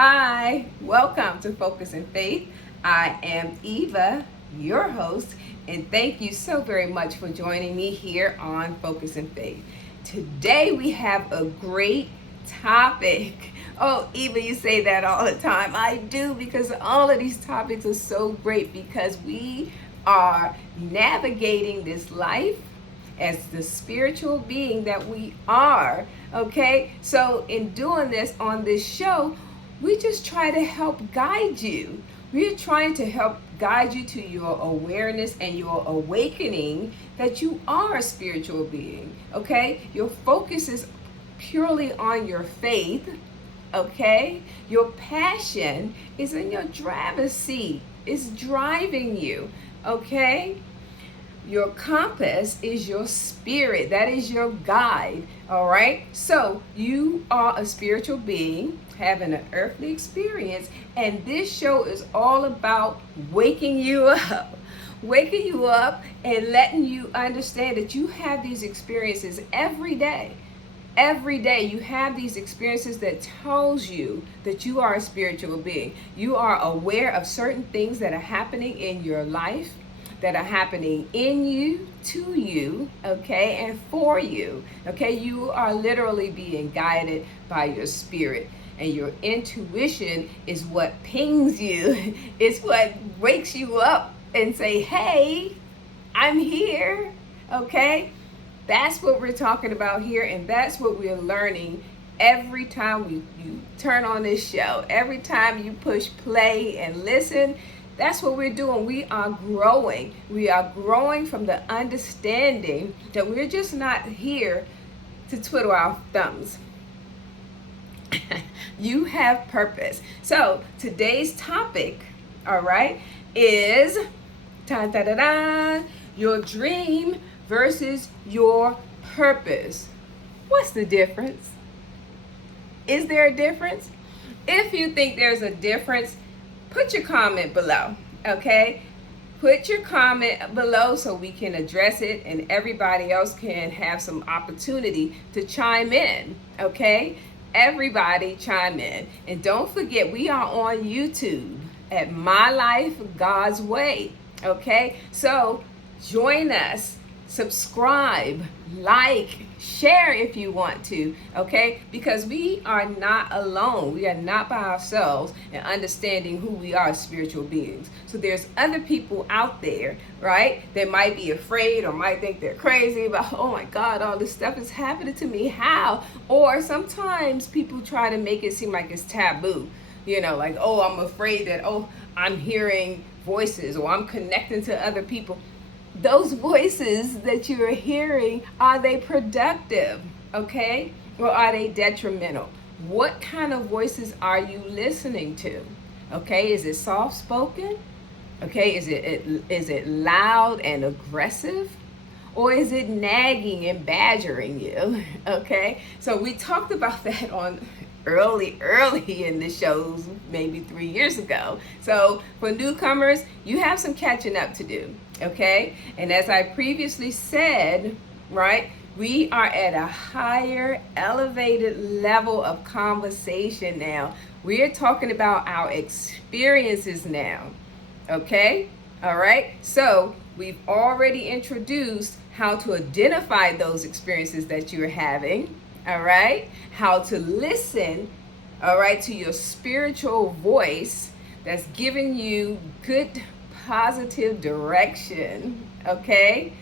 Hi, welcome to Focus and Faith. I am Eva, your host, and thank you so very much for joining me here on Focus and Faith. Today we have a great topic. Oh, Eva, you say that all the time. I do, because all of these topics are so great because we are navigating this life as the spiritual being that we are. Okay, so in doing this on this show, we just try to help guide you. We're trying to help guide you to your awareness and your awakening that you are a spiritual being. Okay, your focus is purely on your faith. Okay, your passion is in your driver's seat, it's driving you. Okay, your compass is your spirit. That is your guide. All right. So you are a spiritual being having an earthly experience. And this show is all about waking you up. Waking you up and letting you understand that you have these experiences every day. Every day you have these experiences that tells you that you are a spiritual being. You are aware of certain things that are happening in your life, that are happening in you, to you, okay, and for you, okay? You are literally being guided by your spirit, and your intuition is what pings you. It's what wakes you up and say, hey, I'm here, okay? That's what we're talking about here, and that's what we're learning every time you turn on this show. Every time you push play and listen, that's what we're doing. We are growing. We are growing from the understanding that we're just not here to twiddle our thumbs. You have purpose. So today's topic, all right, is your dream versus your purpose. What's the difference? Is there a difference? If you think there's a difference, put your comment below, okay? Put your comment below so we can address it and everybody else can have some opportunity to chime in, okay? Everybody chime in. And don't forget, we are on YouTube at My Life God's Way, okay? So join us. Subscribe, like, share if you want to, okay? Because we are not alone. We are not by ourselves in understanding who we are as spiritual beings. So there's other people out there, right? That might be afraid or might think they're crazy about, oh my God, all this stuff is happening to me. How? Or sometimes people try to make it seem like it's taboo. You know, like, oh, I'm afraid that, oh, I'm hearing voices or I'm connecting to other people. Those voices that you are hearing, are they productive, okay? Or are they detrimental? What kind of voices are you listening to? Okay, is it soft-spoken? Okay, is it loud and aggressive? Or is it nagging and badgering you? Okay, so we talked about that on early in the shows, maybe 3 years ago. So for newcomers, you have some catching up to do, okay? And as I previously said, right, we are at a higher, elevated level of conversation now. We're talking about our experiences now, okay? All right, so we've already introduced how to identify those experiences that you're having, all right? How to listen, all right, to your spiritual voice that's giving you good, positive direction, okay?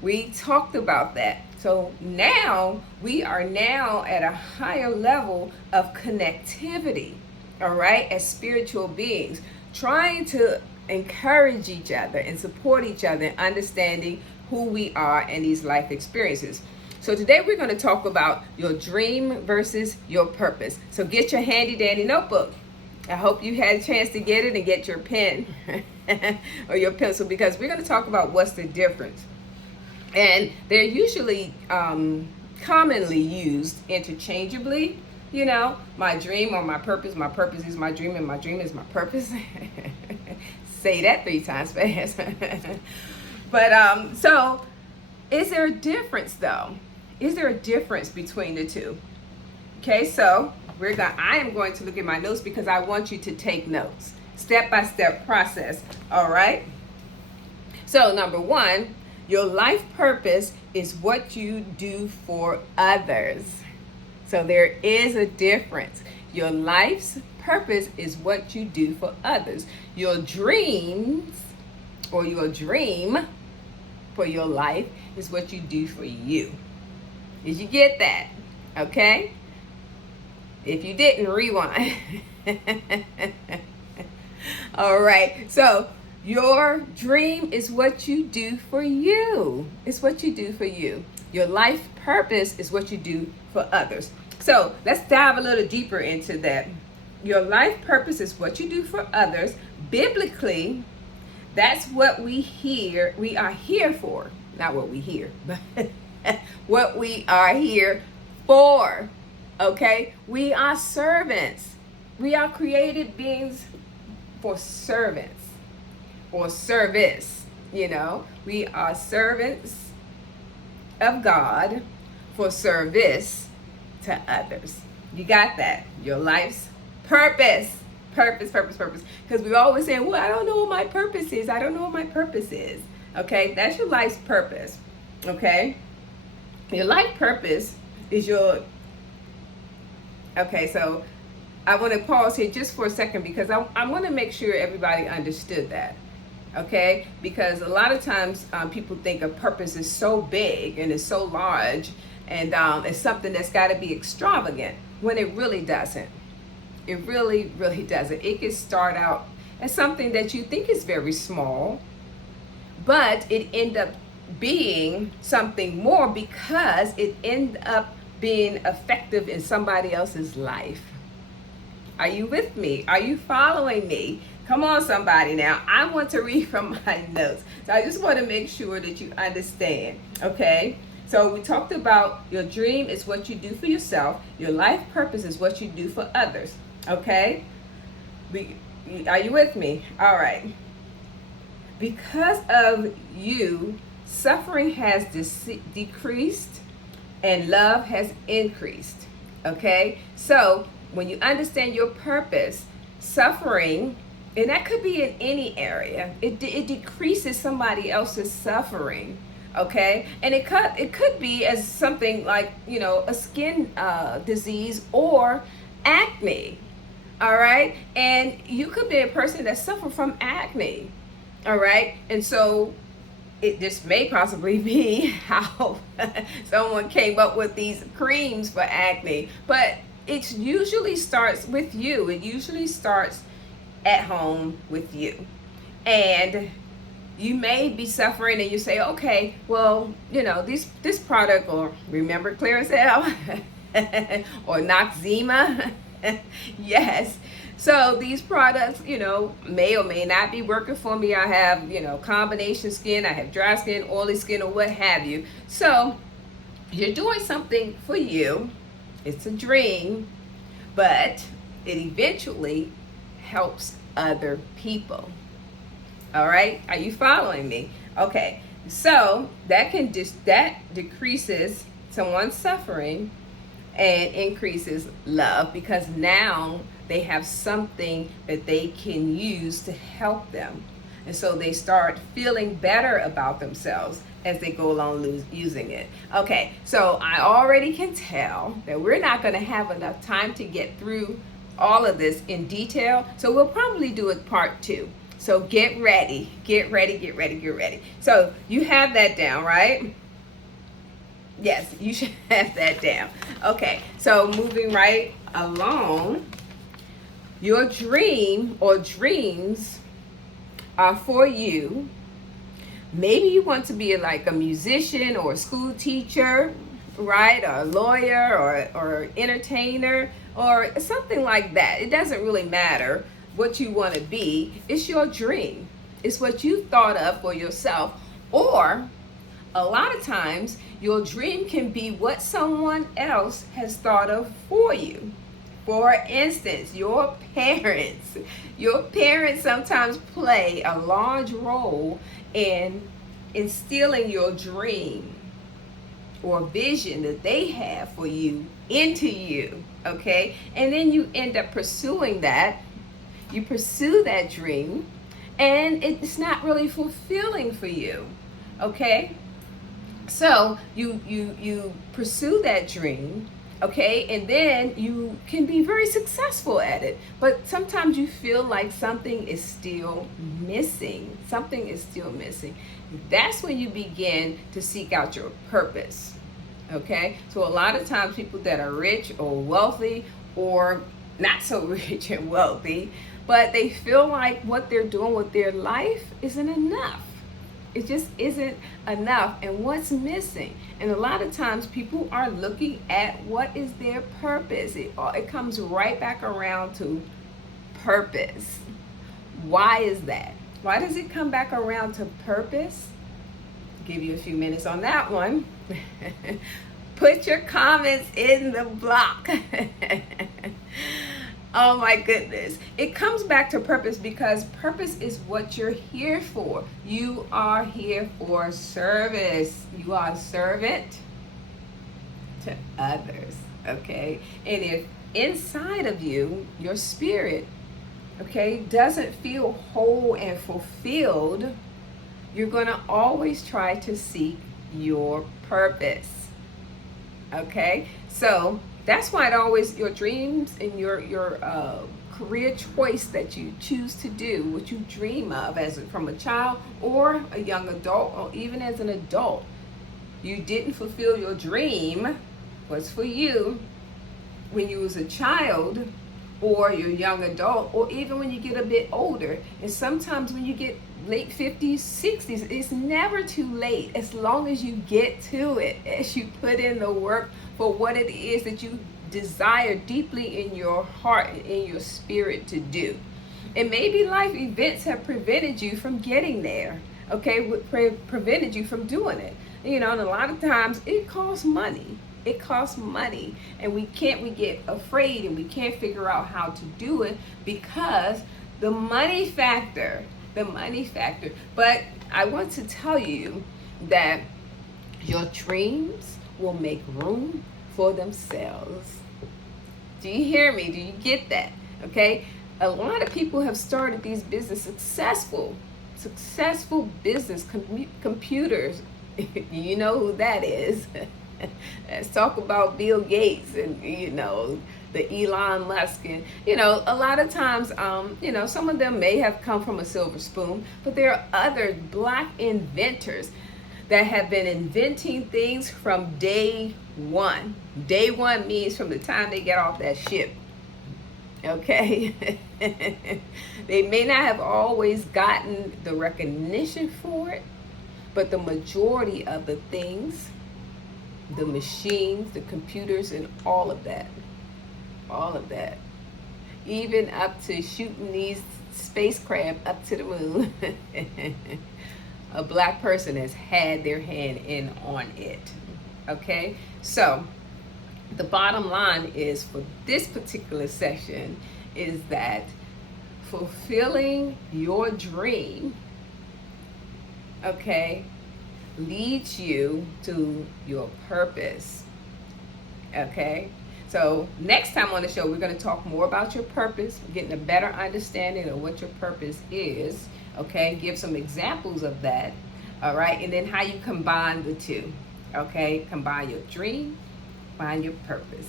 We talked about that. So now we are now at a higher level of connectivity, all right, as spiritual beings, trying to encourage each other and support each other in understanding who we are in these life experiences. So today we're going to talk about your dream versus your purpose. So get your handy dandy notebook. I hope you had a chance to get it and get your pen or your pencil, because we're going to talk about what's the difference. And they're usually commonly used interchangeably. You know, my dream or my purpose is my dream and my dream is my purpose. Say that 3 times fast. But so is there a difference though? Is there a difference between the two? Okay, so I am going to look at my notes because I want you to take notes. Step-by-step process, all right? So number one, your life purpose is what you do for others. So there is a difference. Your life's purpose is what you do for others. Your dreams or your dream for your life is what you do for you. Did you get that? Okay? If you didn't, rewind. All right. So your dream is what you do for you. It's what you do for you. Your life purpose is what you do for others. So let's dive a little deeper into that. Your life purpose is what you do for others. Biblically, that's what we are here for. Not what we hear, but what we are here for. Okay? We are servants. We are created beings for servants or service. You know, we are servants of God for service to others. You got that? Your life's purpose. Purpose. Because we always say, well, I don't know what my purpose is. I don't know what my purpose is. Okay? That's your life's purpose. Okay? Your life purpose is your... Okay, so I want to pause here just for a second because I want to make sure everybody understood that. Okay? Because a lot of times people think a purpose is so big and it's so large and it's something that's got to be extravagant when it really doesn't. It really, really doesn't. It can start out as something that you think is very small, but it end up being something more because it end up being effective in somebody else's life. Are you with me? Are you following me? Come on, somebody now. I want to read from my notes. So I just want to make sure that you understand, okay? So we talked about your dream is what you do for yourself. Your life purpose is what you do for others, okay? Are you with me? All right. Because of you, suffering has decreased and love has increased, okay? So when you understand your purpose, suffering, and that could be in any area, it decreases somebody else's suffering, okay? And it could be as something like, you know, a skin disease or acne, all right? And you could be a person that suffers from acne, all right? And so this may possibly be how someone came up with these creams for acne, but it usually starts with you. It usually starts at home with you. And you may be suffering and you say, okay, well, you know, this product, or remember Clearasil or Noxzema. Yes. So these products, you know, may or may not be working for me. I have, you know, combination skin, I have dry skin, oily skin, or what have you. So you're doing something for you. It's a dream, but it eventually helps other people. All right? Are you following me? Okay. So that decreases someone's suffering and increases love because now they have something that they can use to help them. And so they start feeling better about themselves as they go along using it. Okay, so I already can tell that we're not going to have enough time to get through all of this in detail. So we'll probably do it part 2. So get ready. So you have that down, right? Yes, you should have that down. Okay, so moving right along, your dream or dreams are for you. Maybe you want to be like a musician or a school teacher, right? Or a lawyer or entertainer or something like that. It doesn't really matter what you want to be. It's your dream. It's what you thought of for yourself. Or a lot of times your dream can be what someone else has thought of for you. For instance, your parents sometimes play a large role in instilling your dream or vision that they have for you into you. okay? And then you end up pursuing that. You pursue that dream, and it's not really fulfilling for you, okay? So you pursue that dream, okay, and then you can be very successful at it, but sometimes you feel like something is still missing. Something is still missing. That's when you begin to seek out your purpose, okay? So a lot of times people that are rich or wealthy, or not so rich and wealthy, but they feel like what they're doing with their life isn't enough. It just isn't enough. And what's missing? And a lot of times people are looking at what is their purpose. It comes right back around to purpose. Why is that? Why does it come back around to purpose? I'll give you a few minutes on that one. Put your comments in the block. Oh my goodness. It comes back to purpose because purpose is what you're here for. You are here for service. You are a servant to others, okay? And if inside of you, your spirit, okay, doesn't feel whole and fulfilled, you're going to always try to seek your purpose, okay? So that's why it always, your dreams and your career choice that you choose to do, what you dream of as from a child or a young adult, or even as an adult, you didn't fulfill your dream was for you when you was a child or your young adult, or even when you get a bit older. And sometimes when you get late 50s, 60s, it's never too late as long as you get to it, as you put in the work for what it is that you desire deeply in your heart and in your spirit to do. And maybe life events have prevented you from getting there, okay, prevented you from doing it. You know, and a lot of times it costs money. It costs money, and we get afraid and we can't figure out how to do it because the money factor. But I want to tell you that your dreams will make room for themselves. Do you hear me? Do you get that? Okay? A lot of people have started these successful business computers. You know who that is. Let's talk about Bill Gates and, you know, the Elon Musk. And, you know, a lot of times, you know, some of them may have come from a silver spoon, but there are other black inventors that have been inventing things from day one. Day one means from the time they get off that ship. Okay? They may not have always gotten the recognition for it, but the majority of the things, the machines, the computers, and all of that, even up to shooting these spacecraft up to the moon, a black person has had their hand in on it, okay? So the bottom line is for this particular session is that fulfilling your dream, okay, leads you to your purpose, okay? So next time on the show, we're going to talk more about your purpose, getting a better understanding of what your purpose is, okay? Give some examples of that, all right? And then how you combine the two, okay? Combine your dream, find your purpose.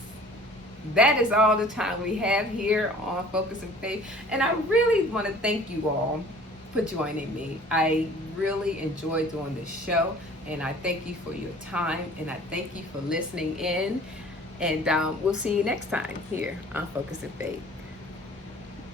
That is all the time we have here on Focus and Faith. And I really want to thank you all for joining me. I really enjoy doing this show, and I thank you for your time, and I thank you for listening in, and we'll see you next time here on Focus and Faith.